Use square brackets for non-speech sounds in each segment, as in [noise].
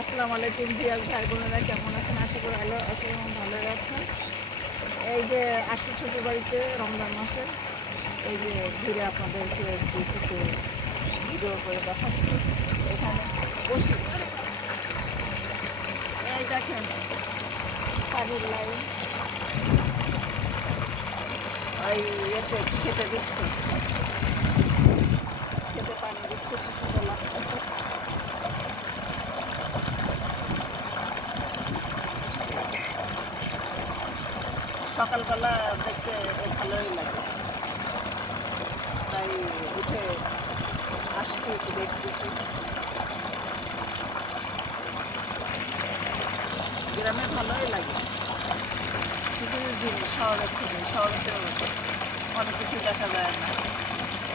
আসসালামু আলাইকুম ভিয়াল ভাই বোনেরা, কেমন আছেন? আশা করি আলো আসলে ভালো আছেন। এই যে আসছে ছোটো বাড়িতে রমজান মাসে, এই যে ঘুরে আপনাদেরকে কিছু ভিডিও করে দেখাচ্ছি। এখানে বসি। এই দেখেন, পানির লাইন। ওই ইয়েতে খেতে দিচ্ছে খেতে পানি দিচ্ছে কি সুন্দর লাগছে সকালবেলা দেখতে ভালোই লাগে। তাই উঠে আসছি, একটু দেখতেছি। গ্রামে ভালোই লাগে। কিছু জিনিস শহরের থেকে শহরে অনেক কিছু দেখা যায় না।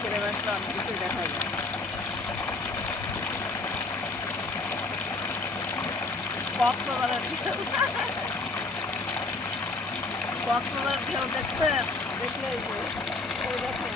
গ্রামে আসলে অনেক কিছু দেখা যায়। কক্সবাজারের ঢেউ [laughs] কক্সবাজার ঢেউ দেখছেন দেখলে দেখেন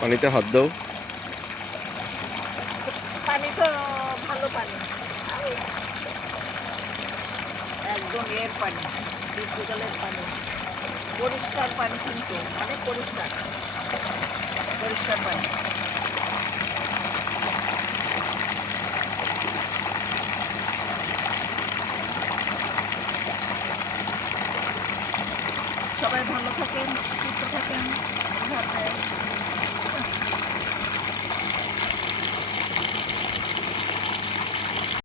পানিতে হাত দাও। পানি তো ভালো পানি। একদম এর পানি বিদ্যুতের পানি। পরিষ্কার পানি কিন্তু, অনেক পরিষ্কার। পরিষ্কার পানি। সবাই ভালো থাকেন, সুস্থ থাকেন হাফেজ।